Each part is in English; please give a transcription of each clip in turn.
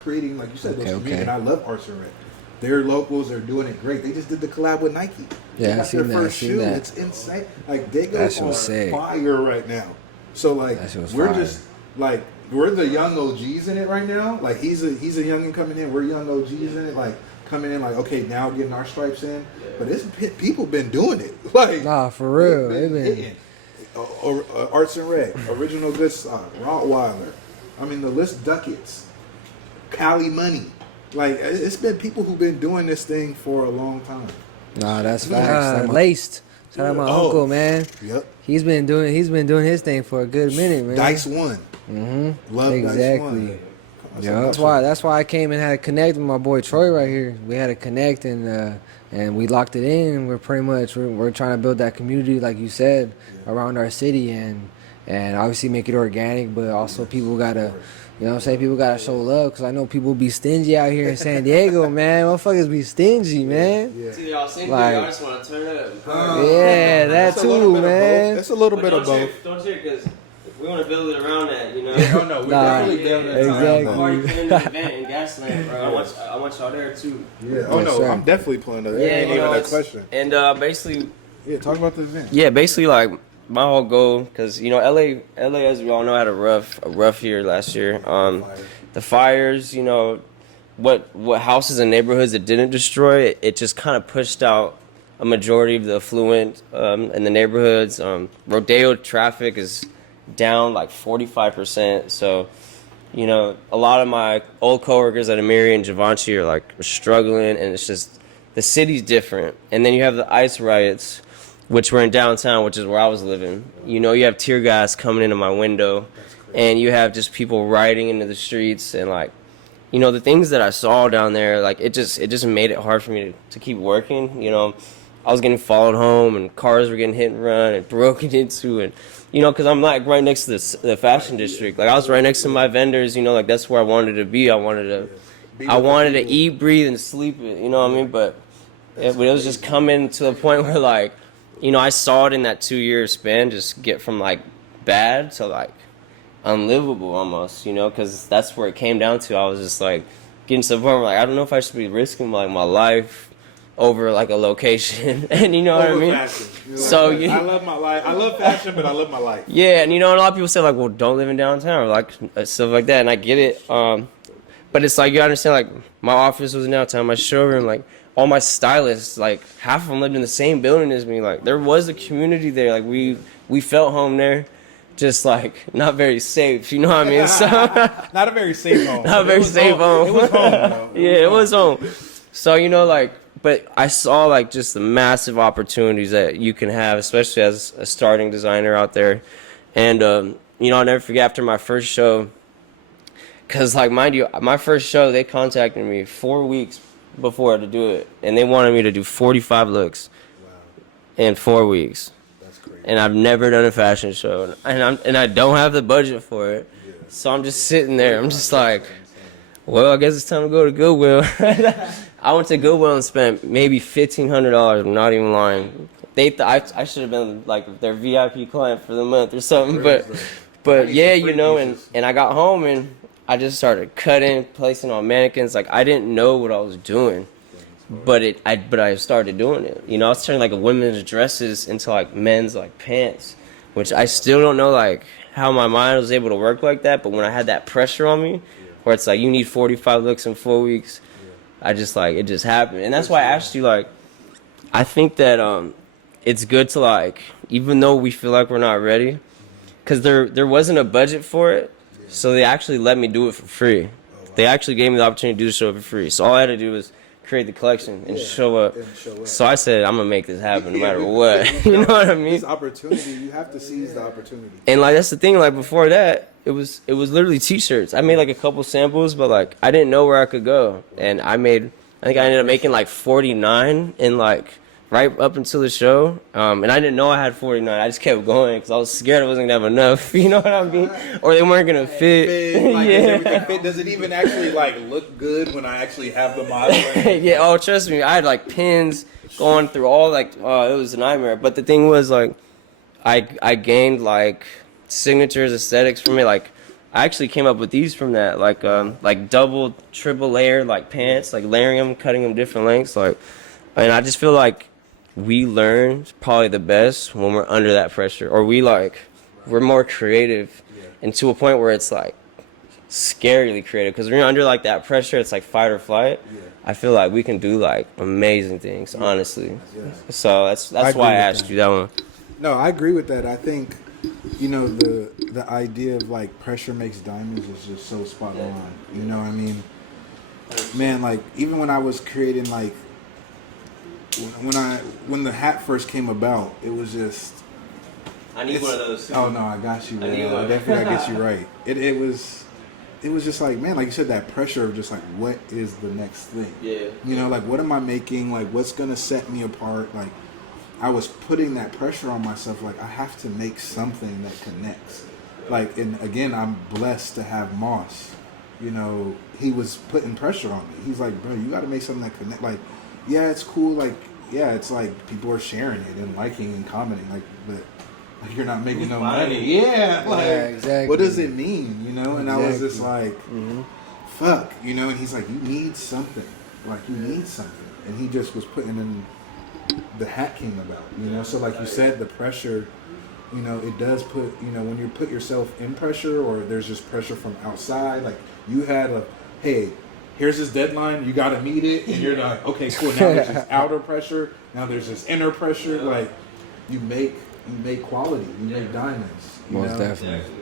creating, like you said, those community. Okay. And I love Arts and Rec. They're locals. They're doing it great. They just did the collab with Nike. Yeah, I got seen their that. first I seen shoe. that. It's insane. Like they go That on was sick. fire right now. So like we're fire. just like we're the young OGs in it right now. Like he's a youngin coming in. We're young OGs in it. Like coming in like okay now getting our stripes in. But it's people been doing it. Like Nah, for real. they've They been hitting. Arts and Rec, Original Good Stock, Rottweiler. I mean the list Ducats, Cali Money. Like it's been people who've been doing this thing for a long time. Nah, that's facts. Laced. Shout out my uncle, man. Yep. He's been doing his thing for a good minute, man. Dice One. Mm-hmm. Love Exactly. Dice One. Yeah, that's why I came and had to connect with my boy Troy right here. We had to connect and we locked it in. And we're pretty much we're trying to build that community, like you said, around our city and obviously make it organic, but also people gotta. You know what I'm saying? People gotta show love because I know people be stingy out here in San Diego, man. Motherfuckers be stingy, man. It's either y'all stingy Like- or y'all just want to turn up. Yeah, that It's a little too, bit of man. both. It's a little But bit of both. Don't you? Because we want to build it around that, you know? Oh no, we're Nah, definitely building it exactly. around I'm that. already planning an event in Gaslamp, bro. I want y'all there too. Yeah. Oh Yes, no, sir. I'm definitely playing that. Yeah, That ain't you even know, a it's- question. And basically, Yeah, talk about the event. yeah, basically like my whole goal, because you know, LA, as we all know, had a rough year last year. The fires, you know, what houses and neighborhoods it didn't destroy, it just kind of pushed out a majority of the affluent in the neighborhoods. Rodeo traffic is down like 45%. So, you know, a lot of my old coworkers at Amiri and Givenchy are like struggling, and it's just the city's different. And then you have the ICE riots, which were in downtown, which is where I was living. You know, you have tear gas coming into my window, and you have just people riding into the streets, and like, you know, the things that I saw down there, like it just made it hard for me to keep working. You know, I was getting followed home, and cars were getting hit and run and broken into, and you know, because I'm like right next to the fashion district. Like I was right next to my vendors. You know, like that's where I wanted to be. I wanted to eat, breathe, and sleep it. You know what I mean? But it was just coming to the point where like, you know, I saw it in that 2-year span just get from like bad to like unlivable almost, you know, because that's where it came down to. I was just like getting to the point where like I don't know if I should be risking like my life over like a location, and you know what I mean. Fashion. You know, So like, I love my life. I love fashion, but I love my life. Yeah, and you know, and a lot of people say like, well, don't live in downtown or like stuff like that, and I get it. But it's like you understand, like my office was in downtown, my showroom, like all my stylists, like half of them lived in the same building as me. Like there was a community there. Like we felt home there. Just like not very safe, you know what I mean? So Not a very safe home. not a very safe home. It was home, though. Yeah, it was home. So you know, like, but I saw like just the massive opportunities that you can have, especially as a starting designer out there. And you know, I'll never forget after my first show, because like mind you, my first show they contacted me 4 weeks before to do it, and they wanted me to do 45 looks in 4 weeks. And I've never done a fashion show, and I don't have the budget for it. So I'm just sitting there. I'm just like, well, I guess it's time to go to Goodwill. I went to Goodwill and spent maybe $1,500. I'm not even lying. They I should have been like their VIP client for the month or something. But yeah, you know, and I got home and I just started cutting, placing on mannequins. Like I didn't know what I was doing. But I started doing it. You know, I was turning like women's dresses into like men's like pants, which I still don't know like how my mind was able to work like that. But when I had that pressure on me, where it's like you need 45 looks in 4 weeks, I just like it just happened. And that's why I asked you like, I think that it's good to like, even though we feel like we're not ready, because there wasn't a budget for it, so they actually let me do it for free. They actually gave me the opportunity to do the show for free. So all I had to do was create the collection and show up. So I said, I'm gonna make this happen no matter what. You know what I mean? This opportunity, you have to seize the opportunity. And like that's the thing. Like before that, it was literally t-shirts. I made like a couple samples, but like I didn't know where I could go. And I think I ended up making like 49 in like right up until the show. And I didn't know I had 49. I just kept going because I was scared I wasn't gonna have enough. You know what I mean? Or they weren't gonna fit. Like, Yeah. does everything fit? Does it even actually like look good when I actually have the model? Yeah, oh trust me, I had like pins going through all like it was a nightmare. But the thing was like I gained like signatures, aesthetics from it, like I actually came up with these from that, like double, triple layer like pants, like layering them, cutting them different lengths, like, and I just feel like we learn probably the best when we're under that pressure, or we're more creative, and to a point where it's like scarily creative, because when you're under like that pressure, it's like fight or flight. I feel like we can do like amazing things, honestly. So that's why I asked you that one. No, I agree with that. I think, you know, the idea of like pressure makes diamonds is just so spot on. You know what I mean? Man, like even when I was creating like when the hat first came about, it was just I need one of those too. Oh no, I got you, man. need I one. definitely gotta get you right. It was just like, man, like you said, that pressure of just like, what is the next thing? Yeah. You know, like what am I making? Like what's gonna set me apart? Like I was putting that pressure on myself. Like I have to make something that connects. Like, and again, I'm blessed to have Moss. You know, he was putting pressure on me. He's like, bro, you got to make something that connect. Like, yeah, it's cool. Like, yeah, it's like people are sharing it and liking and commenting. Like, but like you're not making no money. Yeah, like, exactly. What does it mean? You know? And I was just like, fuck. You know? And he's like, you need something. Like, you need something. And he just was putting in. The hat came about, you know. So like you said, the pressure, you know, it does put, you know, when you put yourself in pressure, or there's just pressure from outside. Like you had a, hey, here's this deadline, you got to meet it, and you're like, okay, cool. Now there's this outer pressure, now there's this inner pressure. Like you make quality, you make diamonds. Most definitely.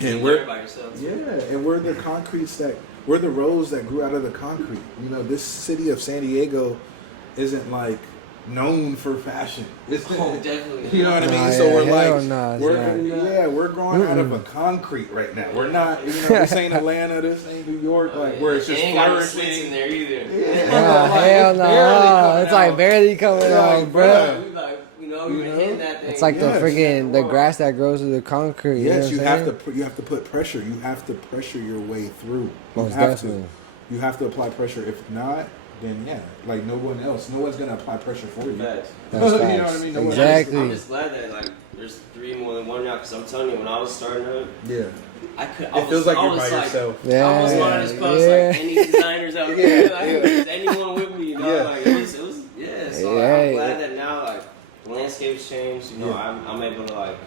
And we're the concretes we're the rose that grew out of the concrete. You know, this city of San Diego isn't like known for fashion. Definitely. You know what I mean? So we're growing out of a concrete right now. We're not, you know, this ain't Atlanta, this ain't New York, like where it's just flourishing. In there either. Hell no. It's like barely coming out, bro. We've been hitting that thing. It's like the freaking the grass that grows through the concrete. Yes, you have to put pressure. You have to pressure your way through. Most definitely. You have to apply pressure. If not, then yeah, like no one's gonna apply pressure for you. Facts. You know what I mean? Exactly. I'm just glad that like there's 3 more than 1 now, because I'm telling you, when I was starting up, it feels like you're by yourself. Yeah, I was going to just post like any designers out there, like is anyone with me, you know? Like it was So I'm glad that now like the landscape's changed. You know, I'm able to like,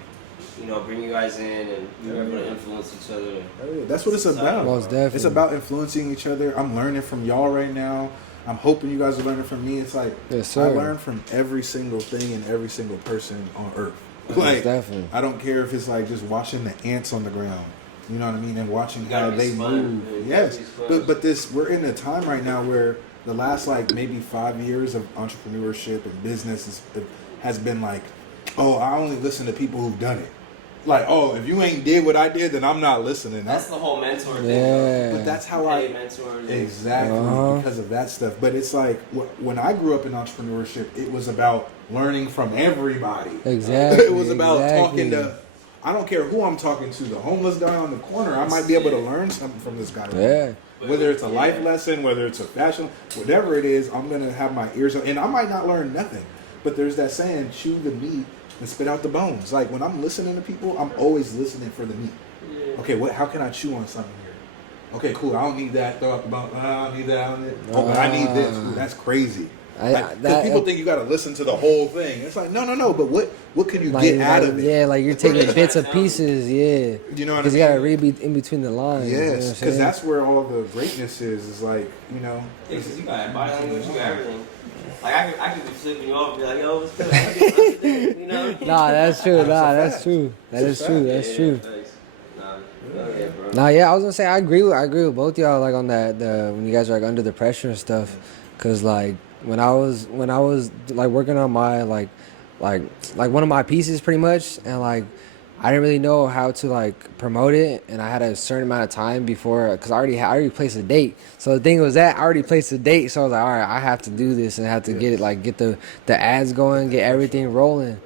you know, bring you guys in, and we're able to influence each other. That's what it's about. Most definitely. It's about influencing each other. I'm learning from y'all right now. I'm hoping you guys are learning from me. It's like I learn from every single thing and every single person on earth. Like, definitely. I don't care if it's like just watching the ants on the ground. You know what I mean? And watching how they move. Yes. But we're in a time right now where the last like maybe 5 years of entrepreneurship and business has been like, oh, I only listen to people who've done it. Like, oh, if you ain't did what I did, then I'm not listening. That's the whole mentor thing. Yeah. But that's how mentors. Exactly, because of that stuff. But it's like, when I grew up in entrepreneurship, it was about learning from everybody. Exactly. It was about talking to, I don't care who I'm talking to, the homeless guy on the corner, I might be able to learn something from this guy. Yeah. Whether it's a life lesson, whether it's a fashion, whatever it is, I'm going to have my ears on. And I might not learn nothing. But there's that saying, chew the meat and spit out the bones. Like, when I'm listening to people, I'm always listening for the meat. Okay, how can I chew on something here? Okay, cool. I don't need that. Throw out the bone. I don't need that. Oh, but I need this. Ooh, that's crazy. Because people think you got to listen to the whole thing. It's like, no. But what can you get out of it? Yeah, like you're taking bits and pieces. Yeah. You know what I mean? Because you got to read in between the lines. Yes, because that's where all the greatness is like, you know. Because you got body language, you got everything. Like I could be flipping you off and be like, yo, what's good? You know? Nah, that's true. That's true. That is true. That's true. I was gonna say I agree with both y'all, like on that when you guys are like under the pressure and stuff, cause like when I was like working on my like one of my pieces pretty much, and like I didn't really know how to like promote it, and I had a certain amount of time before, cause I already placed a date. So the thing was that I already placed a date, so I was like, all right, I have to do this and I have to get the ads going, get everything rolling.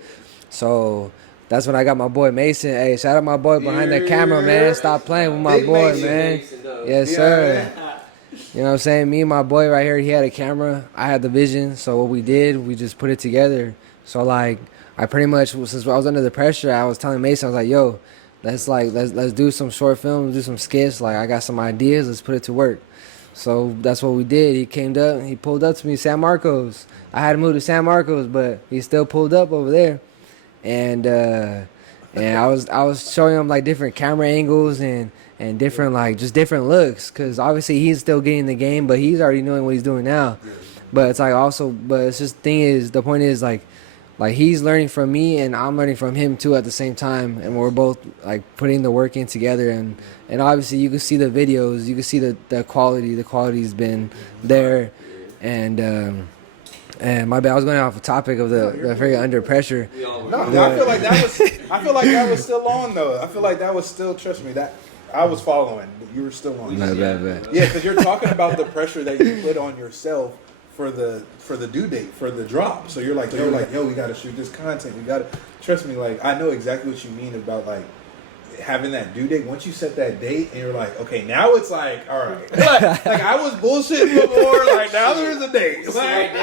So that's when I got my boy Mason. Hey, shout out my boy behind the camera, man. Stop playing with my boy, man. Yes, sir. You know what I'm saying? Me and my boy right here, he had a camera. I had the vision. So what we did, we just put it together. So like, I pretty much, since I was under the pressure, I was telling Mason, I was like, yo, let's do some short films, do some skits. Like I got some ideas, let's put it to work. So that's what we did. He pulled up to me, San Marcos. I had to move to San Marcos, but he still pulled up over there, and I was showing him like different camera angles and different like just different looks, because obviously he's still getting the game, but he's already knowing what he's doing now. But it's like also, but it's just the point is like he's learning from me and I'm learning from him too at the same time, and we're both like putting the work in together, and obviously you can see the videos, you can see the quality's been there, and my bad, I was going off the topic of the very under pressure. No, I feel like that was still on though. I feel like that was still, trust me, that I was following, but you were still on. No, bad. Yeah, because you're talking about the pressure that you put on yourself for the due date, for the drop. So you're like, yo, we got to shoot this content. We got to, trust me, like I know exactly what you mean about like having that due date. Once you set that date and you're like, okay, now it's like, all right. Like I was bullshitting before, like now there is a date. Like,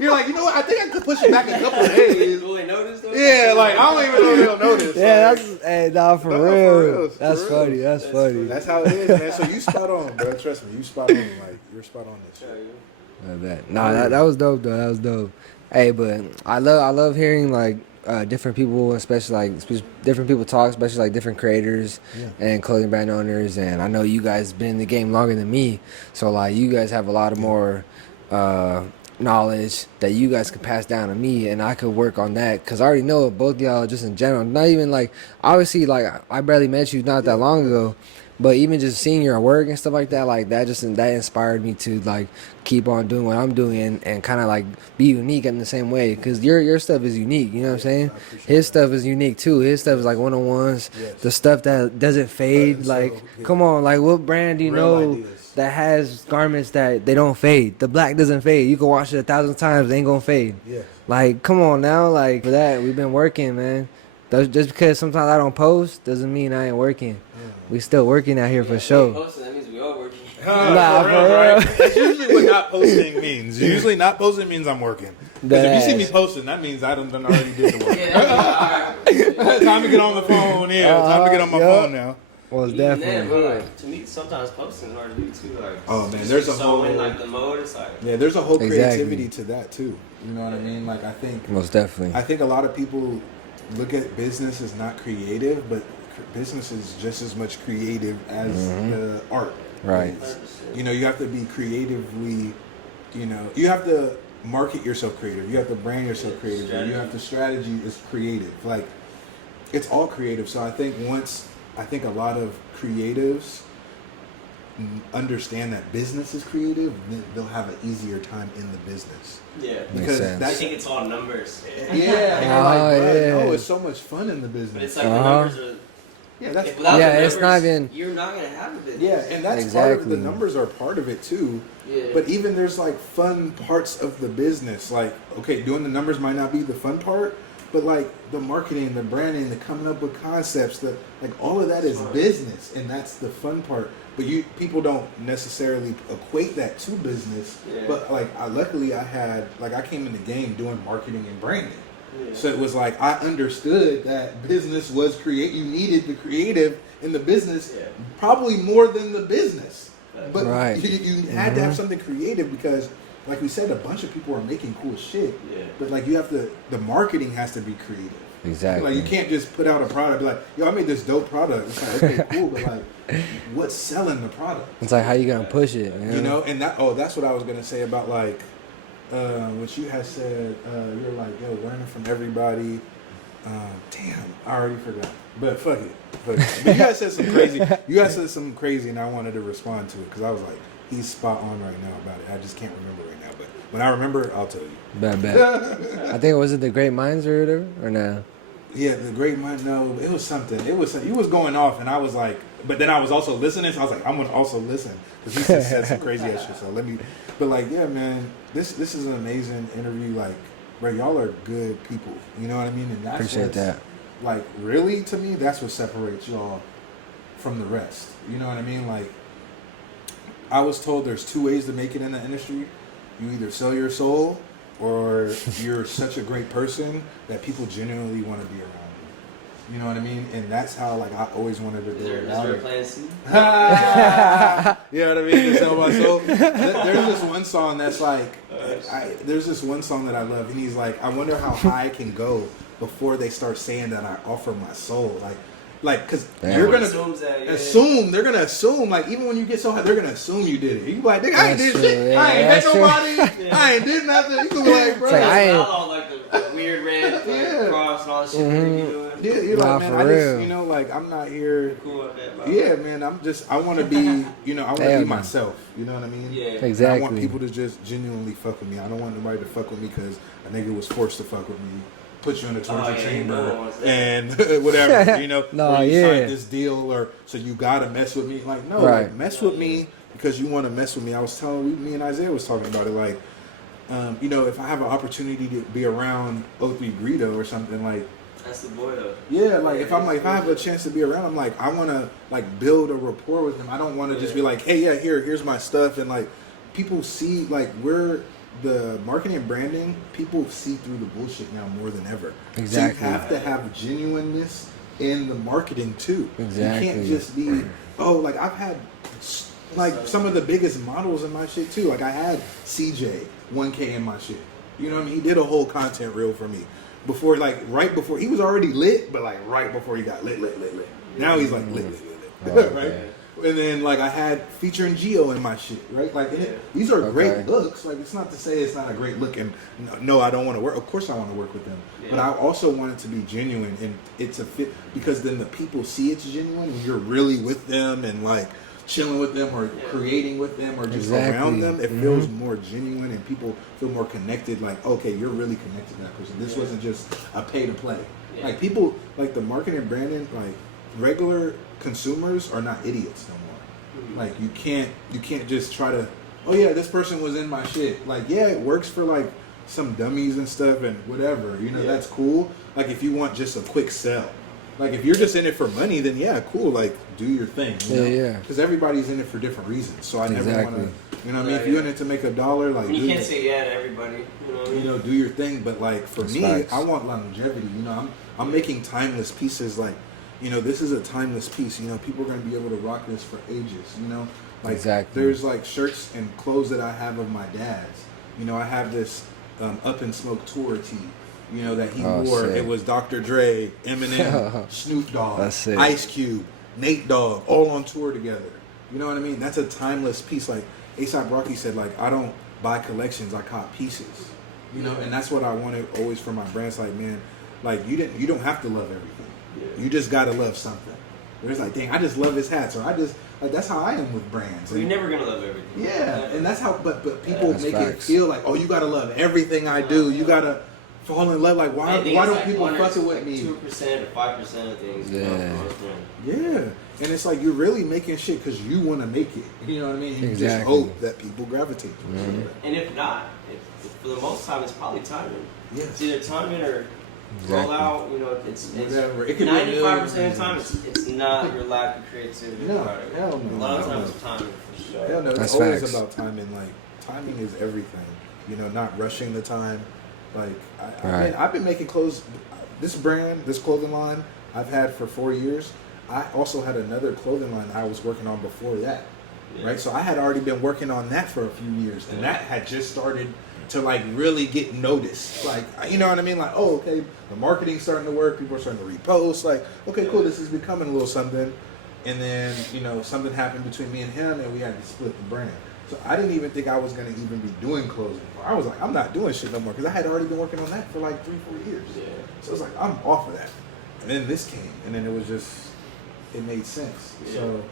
you're like, you know what? I think I could push it back a couple of days. Will they notice though? Yeah, like I don't even know if they'll notice. Yeah, like, that's for no, real. for That's real. funny. That's funny. That's how it is, man. So you spot on, bro. Trust me, you spot on. Like you're spot on this shit. My bad. Nah, that was dope though. That was dope. Hey, but I love hearing like different people, especially like different people talk, especially like different creators and clothing brand owners. And I know you guys been in the game longer than me, so like you guys have a lot of more knowledge that you guys could pass down to me, and I could work on that, because I already know both y'all just in general. Not even like, obviously like I barely met you not that long ago, but even just seeing your work and stuff like that that inspired me to like keep on doing what I'm doing and kind of like be unique in the same way, because your stuff is unique, you know what I'm saying? His stuff is unique too. His stuff is like one-on-ones, the stuff that doesn't fade. Like come on, like what brand do you know that has garments that they don't fade? The black doesn't fade. You can wash it 1,000 times, they ain't gonna fade. Like come on now, like for that we've been working, man. Just because sometimes I don't post doesn't mean I ain't working. We still working out here for sure. Posting, that means we all working. Nah, for real. Right? That's usually what not posting means. Usually not posting means I'm working. Because if you see me posting, that means I done already did the work. Time to get on the phone. Time to get on my phone now. Well, it's Even definitely. then, like, to me, sometimes posting is hard to do too. Like, Oh man, there's a whole in like the mode. It's like there's a whole Exactly. creativity to that too. You know what I mean? Like I think Most a lot of people look at business as not creative, but business is just as much creative as the art. Right. is. You know, you have to be creatively, you have to market yourself creative. You have to brand yourself creative. You have to strategy is creative. Like, it's all creative. So I think a lot of creatives understand that business is creative, then they'll have an easier time in the business. yeah, Because sense. I think it's all numbers. and you're like, Oh, bro, yeah. no, it's so much fun in the business. But it's like the numbers are. Yeah, that's If without Yeah, the it's numbers, not even- You're not gonna have a business. yeah, and that's part of Exactly. the numbers are part of it too. Yeah. But even there's like fun parts of the business. Like, okay, doing the numbers might not be the fun part, but like the marketing, the branding, the coming up with concepts, like all of that is business, and that's the fun part. But people don't necessarily equate that to business. Yeah. But like, luckily I came in the game doing marketing and branding. Yeah. So it was like I understood that business was you needed the creative in the business, probably more than the business. But Right. you had to have something creative because, like we said, a bunch of people are making cool shit. Yeah. But like the marketing has to be creative. Exactly. Like you can't just put out a product, be like, yo, I made this dope product. It's like, okay, cool, but like, what's selling the product? It's like how you gonna push it, You know, and that's what I was gonna say about like what you had said. You're like, yo, learning from everybody. Damn, I already forgot. But fuck it. But you guys said some crazy. You guys said something crazy, and I wanted to respond to it because I was like, he's spot on right now about it. I just can't remember right now, but when I remember, I'll tell you. Bad. I think was it the Great Minds or whatever, or no? Yeah, the Great Mind. No, it was something. He was going off, and I was like, but then I was also listening. So I was like, I'm gonna also listen because he just said some crazy ass shit. So let me. But like, yeah, man, this is an amazing interview. Like, bro, y'all are good people. You know what I mean? And that's Appreciate that. Like, really, to me, that's what separates y'all from the rest. You know what I mean? Like, I was told there's 2 ways to make it in the industry. You either sell your soul, or you're such a great person that people genuinely want to be around You know what I mean? And that's how like I always wanted to do it. Is there a plan C? You know what I mean? To sell my soul. There's this one song that's like, there's this one song that I love, and he's like, I wonder how high I can go before they start saying that I offer my soul. Like, cause you're gonna assume, they're gonna assume, like, even when you get so high, they're gonna assume you did it. You be like, nigga, I ain't did shit. Yeah, I ain't hit nobody. I ain't did nothing. You can be like, bro. It's like, I ain't. All like the weird red cross and all that shit they be doing. Yeah, you're Nah, like, man, for I just, real. you know, like, I'm not here. Cool with that, bro. Yeah, man, I want to be, you know, I want to Hell be no. myself. You know what I mean? Yeah. And Exactly. I want people to just genuinely fuck with me. I don't want nobody to fuck with me because a nigga was forced to fuck with me, put you in the torture chamber, and whatever, you know, No, or you yeah. signed this deal, or so you gotta mess with me. Like, no, Right. like, mess with me because you want to mess with me. I was telling, me and Isaiah was talking about it, like, you know, if I have an opportunity to be around O3 Greedo or something, like, That's the boy though. yeah, like if I'm like, if I have a chance to be around, I'm like, I want to like build a rapport with him. I don't want to just be like, hey, yeah, here's my stuff, and like people see like we're the marketing and branding. People see through the bullshit now more than ever. Exactly. So you have to have genuineness in the marketing too. Exactly. You can't just be like I've had like some of the biggest models in my shit too. Like I had CJ 1K in my shit. You know what I mean? He did a whole content reel for me. Before, like, right before, he was already lit, but, like, right before he got lit. Now he's, like, lit. Oh, right? And then, like, I had featuring Geo in my shit, right? Like, these are great looks. Like, it's not to say it's not a great look, and no, I don't want to work. Of course I want to work with them. Yeah. But I also want it to be genuine, and it's a fit, because then the people see it's genuine, and you're really with them, and, like, chilling with them or creating with them or just around them, it feels more genuine and people feel more connected. Like, okay, you're really connected to that person. This wasn't just a pay to play. Like people, like the marketing and branding, like regular consumers are not idiots no more. Like you can't just try to, oh yeah, this person was in my shit. Like, yeah, it works for like some dummies and stuff and whatever, you know, that's cool. Like if you want just a quick sell. Like, if you're just in it for money, then yeah, cool. Like, do your thing. You know? Yeah. Because everybody's in it for different reasons. So I never want to, you know what I mean? Yeah, If you're in it to make $1, like, you can't say yeah to everybody. You know what I mean? You know, do your thing. But like for me, facts. I want longevity. You know, I'm making timeless pieces. Like, you know, this is a timeless piece. You know, people are gonna be able to rock this for ages. You know, like there's like shirts and clothes that I have of my dad's. You know, I have this Up in Smoke tour tee. You know, that he wore. Sick. It was Dr. Dre, Eminem, Snoop Dogg, That's it. Ice Cube, Nate Dogg, all on tour together. You know what I mean? That's a timeless piece. Like A$AP Rocky said, like, I don't buy collections, I cop pieces. You know, and that's what I wanted always for my brands. Like, man, like you don't have to love everything. Yeah. You just gotta love something. There's like, dang, I just love his hats, or I just like that's how I am with brands. You're never gonna love everything. Yeah, and that's how. But people make facts. it feel like, oh, you gotta love everything I do. You gotta fall in love. Like, why don't like people fucking with me? 2% or 5% of things. Yeah, and it's like you're really making shit because you want to make it. You know what I mean? You just hope that people gravitate towards it. And if not, for the most time, it's probably timing. Yeah. It's either timing or roll out. You know, it's whatever. It could 95% of the time, it's not your lack of creativity. No, hell no. A lot of times it's timing for sure. Hell no, That's it's always facts. about timing. Like, timing is everything. You know, not rushing the time. Like, I've been making clothes. This brand, this clothing line, I've had for 4 years. I also had another clothing line I was working on before that. Yeah. Right? So I had already been working on that for a few years. And that had just started to, like, really get noticed. Like, you know what I mean? Like, oh, okay, the marketing's starting to work. People are starting to repost. Like, okay, cool, this is becoming a little something. And then, you know, something happened between me and him, and we had to split the brand. So I didn't even think I was going to even be doing clothes anymore. I was like, I'm not doing shit no more, because I had already been working on that for like 3-4 years. Yeah. So it's like, I'm off of that. And then this came, and then it was just, it made sense. Yeah. So,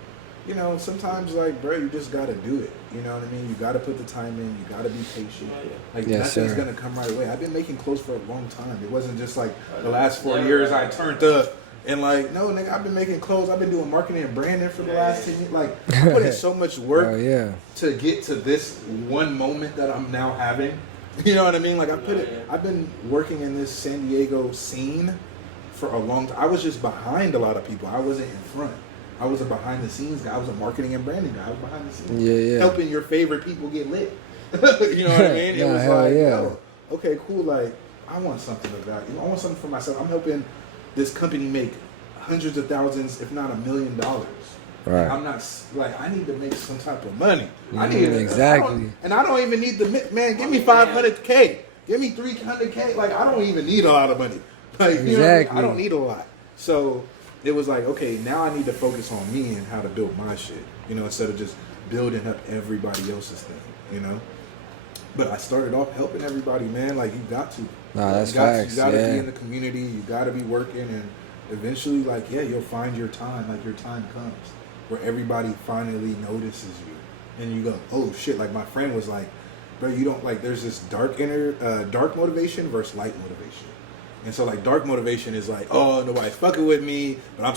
you know, sometimes, like, bro, you just got to do it. You know what I mean? You got to put the time in. You got to be patient. Like, nothing's going to come right away. I've been making clothes for a long time. It wasn't just like the last 4 years I turned up. And like, no, nigga, I've been making clothes. I've been doing marketing and branding for the last 10 years. Like, I put in so much work to get to this one moment that I'm now having. You know what I mean? Like, I've been working in this San Diego scene for a long time. I was just behind a lot of people. I wasn't in front. I was a behind the scenes guy. I was a marketing and branding guy. I was behind the scenes. Helping your favorite people get lit. You know what I mean? It was like, yo, okay, cool. Like, I want something of that. You know, I want something for myself. I'm helping this company make hundreds of thousands, if not $1 million. Right. I'm not like I need to make some type of money. I need exactly. I don't even need the man. Give me 500K. Give me 300K. Like I don't even need a lot of money. Like you know what I mean? I don't need a lot. So it was like, okay, now I need to focus on me and how to build my shit. You know, instead of just building up everybody else's thing. You know. But I started off helping everybody, man. Like you got to. Nah, that's facts. You got to be in the community. You got to be working, and eventually, like you'll find your time. Like your time comes where everybody finally notices you, and you go, oh shit. Like my friend was like, bro, you don't like. There's this dark motivation versus light motivation. And so like dark motivation is like, oh, nobody's fucking with me, but I'm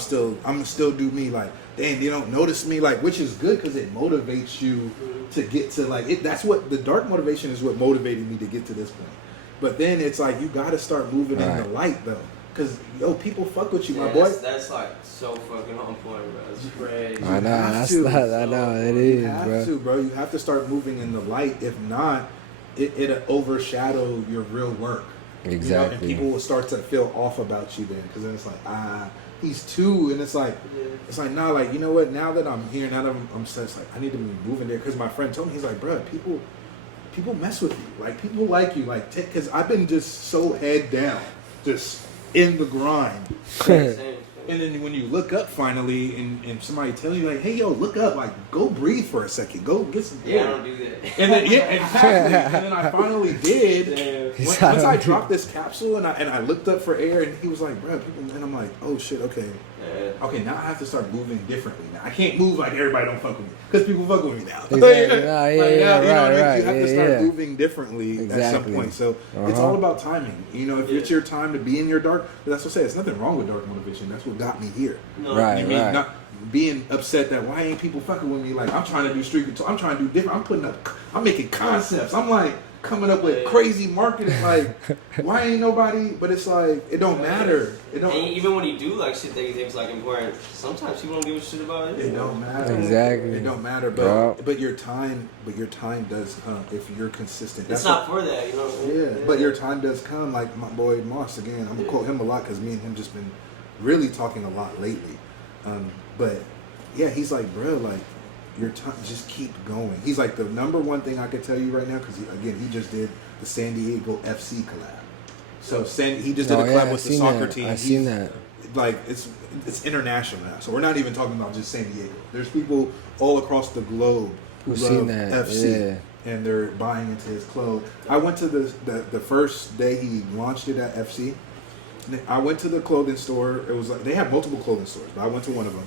still do me. Like, damn, they don't notice me. Like, which is good because it motivates you to get to like it. That's what the dark motivation is. What motivated me to get to this point. But then it's like you got to start moving in the light though, because people fuck with you, my boy. That's like so fucking on point, bro. It's crazy. I know. I know it is, bro. You have to start moving in the light. If not, it'll overshadow your real work. Exactly. You know? And people will start to feel off about you then, because then it's like, he's too, and it's like, nah, like, you know what? Now that I'm here, now that I'm set, it's like I need to be moving there. Because my friend told me, he's like, bro, people mess with you, like people like you, like, because I've been just so head down, just in the grind. And then when you look up finally, and somebody tells you like, "Hey, yo, look up! Like, go breathe for a second. Go get some." Yeah, I don't do that. And then exactly. And then I finally did. Once I dropped this capsule and I looked up for air, and he was like, "Bro, people," and I'm like, "Oh shit, okay, okay, now I have to start moving differently. Now I can't move like everybody don't fuck with me because people fuck with me now. Exactly. You have to start moving differently at some point. So it's all about timing. You know, if it's your time to be in your dark, that's what I say. There's nothing wrong with dark motivation. That's what got me here. No. Right, right. Not being upset that why ain't people fucking with me? Like I'm trying to do street control. I'm trying to do different. I'm making concepts. I'm like coming up with crazy marketing. Like why ain't nobody? But it's like it don't matter. It don't. And even when you do like shit that you think is like important, sometimes people don't give a shit about it. It don't matter. Exactly. It don't matter. But your time does come if you're consistent. It's not for that, you know. Yeah, but your time does come. Like my boy Moss again. I'm gonna quote him a lot because me and him just been really talking a lot lately. But yeah, he's like, bro, like your time, just keep going. He's like the number one thing I could tell you right now because he just did the San Diego FC collab. So he just did a collab with the soccer team. I've seen that. Like it's international now. So we're not even talking about just San Diego. There's people all across the globe who love FC. And they're buying into his clothes. I went to the first day he launched it at FC. I went to the clothing store. It was like they have multiple clothing stores, but I went to one of them.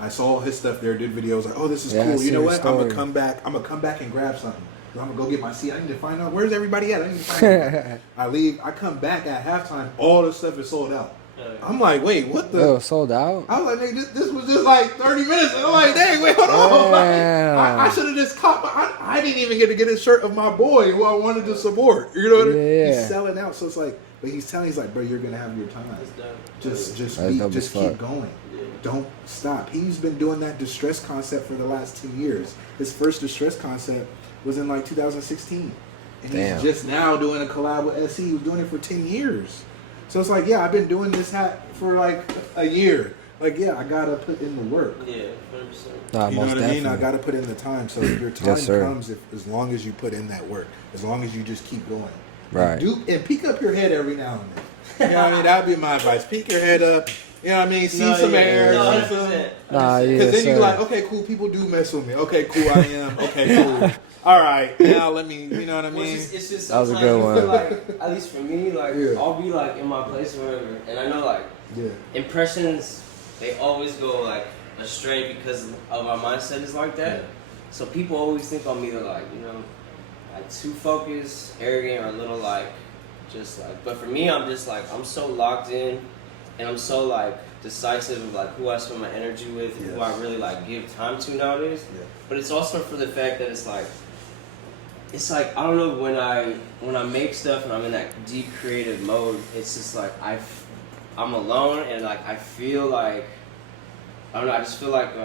I saw his stuff there, did videos like, oh, this is cool. You know what? I'm gonna come back and grab something. I'm gonna go get my seat. I need to find out where's everybody at. I need to find out. I leave. I come back at halftime. All the stuff is sold out. I'm like, wait, what the? Oh, sold out? I was like, nigga, this was just like 30 minutes. And I'm like, dang, wait, hold on. Like, I should have just caught I didn't even get to get a shirt of my boy who I wanted to support. You know what I mean? He's selling out. So it's like, but he's like, bro, you're gonna have your time. Just keep going. Don't stop. He's been doing that distress concept for the last 10 years. His first distress concept was in like 2016. And he's just now doing a collab with SC. He was doing it for 10 years. So it's like, yeah, I've been doing this hat for like a year. Like, yeah, I gotta put in the work. Yeah, 100%. You know what I mean? I gotta put in the time. So your time comes as long as you put in that work. As long as you just keep going. Right. And peek up your head every now and then. You know what I mean? That'd be my advice. Peek your head up. You know what I mean? See some air. Because then you're like, okay, cool. People do mess with me. Okay, cool. I am. Okay, cool. All right. Now let me. You know what I mean? It's just that was a good one. Like, at least for me, like I'll be like in my place or whatever, and I know like impressions, they always go like astray because of our mindset is like that. So people always think I'm either like, you know, like too focused, arrogant, or a little like just like. But for me, I'm just like I'm so locked in. And I'm so like decisive of like who I spend my energy with and who I really like give time to nowadays. But it's also for the fact that it's like I don't know, when I make stuff and I'm in that deep creative mode, it's just like I'm alone and like I feel like I don't know, I just feel like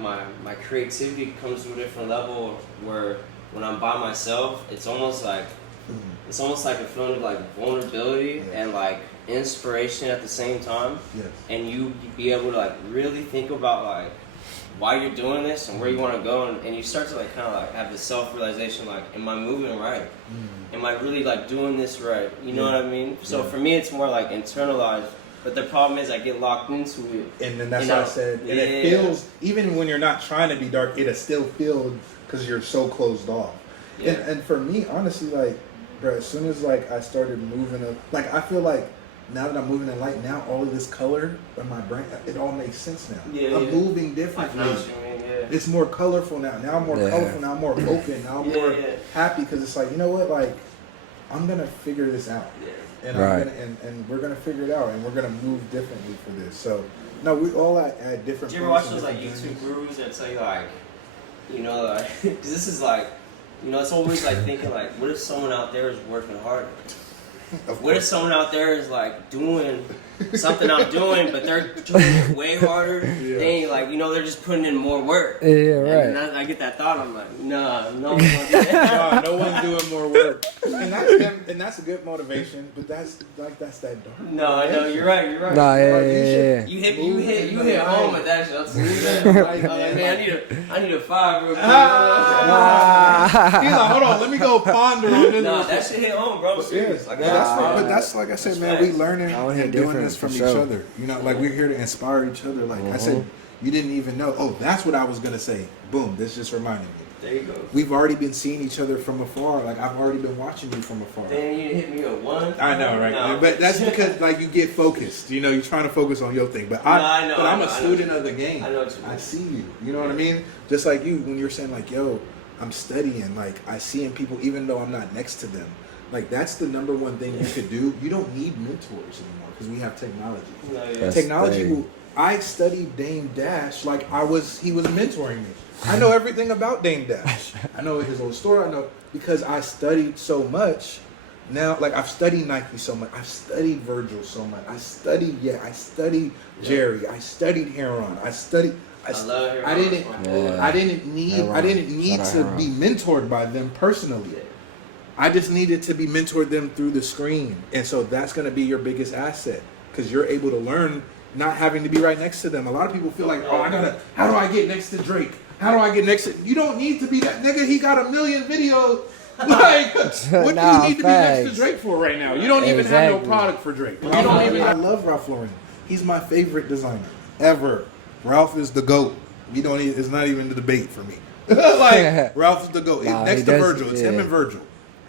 my creativity comes to a different level where when I'm by myself, it's almost like It's almost like a feeling of like vulnerability and like inspiration at the same time. Yes. And you be able to like really think about like why you're doing this and where you want to go, and you start to like kind of like have this self-realization, like, am I moving right? Am I really like doing this right? You know what I mean? So for me, it's more like internalized. But the problem is I get locked into it. And then that's what I said. And it feels, even when you're not trying to be dark, it still feels because you're so closed off. Yeah. And for me, honestly, like, bro, as soon as like I started moving, like I feel like now that I'm moving in light, now all of this color in my brain, it all makes sense now. Yeah, I'm moving differently. I know what you mean, yeah. It's more colorful now. Now I'm more colorful. Now I'm more open. Now I'm more happy because it's like, you know what, like I'm gonna figure this out. Yeah. And I'm gonna, and we're gonna figure it out, and we're gonna move differently for this. So, no, we all at different. Do you ever watch those like YouTube gurus that tell you like, you know, like, because this is like, you know, it's always like thinking like, what if someone out there is working harder? What if someone out there is like doing something I'm doing, but they're doing it way harder? They like, you know, they're just putting in more work. Yeah, right. And I get that thought. I'm like, nah, no one's doing that. No one's doing more work, and that's a good motivation. But that's that dark. No, I know you're right. You're right. Nah, You hit home with that shit. Man, I need a 5 real quick. He's like, hold on, let me go ponder on this. Nah, that shit hit home, bro. Serious. Like, But that's like I said, man. We learning and doing this from each sure. other. You know, like we're here to inspire each other. Like I said, you didn't even know. Oh, that's what I was gonna say. Boom! This just reminded me. There you go. We've already been seeing each other from afar. Like I've already been watching you from afar. Then you hit me with one. I know, right? No. But that's because like you get focused. You know, you're trying to focus on your thing. But I know. I'm a student of the game. I know what you mean. I see you. You know what I mean? Just like you, when you're saying like, "Yo, I'm studying." Like I see in people, even though I'm not next to them. Like that's the number one thing you could do. You don't need mentors anymore because we have technology. No, Technology. I studied Dame Dash like he was mentoring me. I know everything about Dame Dash. I know his old story. I know because I studied so much. Now, like I've studied Nike so much. I've studied Virgil so much. I studied Jerry. I studied Heron. I didn't need to be mentored by them personally. I just needed to be mentored them through the screen. And so that's going to be your biggest asset because you're able to learn not having to be right next to them. A lot of people feel like, how do I get next to Drake? How do I get next to... You don't need to be that. Nigga, he got 1 million videos. Like, what do you need to be next to Drake for right now? You don't even have no product for Drake. I love Ralph Lauren. He's my favorite designer ever. Ralph is the GOAT. It's not even the debate for me. Like, Ralph is the GOAT. Next to Virgil. It's him and Virgil.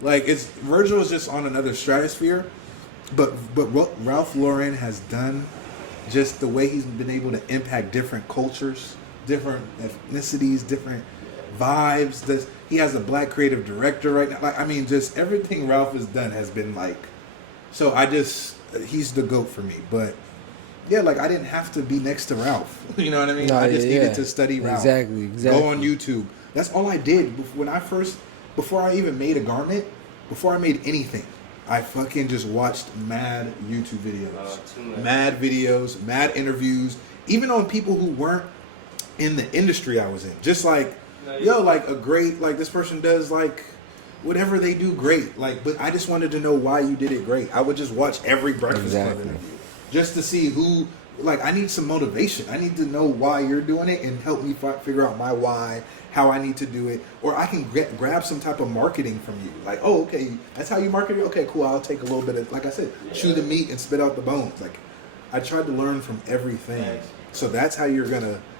Like Virgil is just on another stratosphere, but what Ralph Lauren has done, just the way he's been able to impact different cultures, different ethnicities, different vibes. He has a black creative director right now. Like I mean, just everything Ralph has done has been like. So he's the GOAT for me. But yeah, like I didn't have to be next to Ralph. You know what I mean? I just needed to study Ralph. Exactly. Go on YouTube. That's all I did before I even made a garment, before I made anything, I fucking just watched mad YouTube videos. Mad videos, mad interviews, even on people who weren't in the industry I was in. Just like, like a great, like this person does like whatever they do great. Like, but I just wanted to know why you did it great. I would just watch every Breakfast Club interview just to see who, like I need some motivation. I need to know why you're doing it and help me figure out my why, how I need to do it, or I can grab some type of marketing from you. Like, oh, okay, that's how you market it? Okay, cool, I'll take a little bit of, like I said, chew the meat and spit out the bones. Like, I tried to learn from everything. So that's how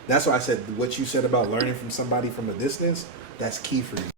that's why I said what you said about learning from somebody from a distance, that's key for you.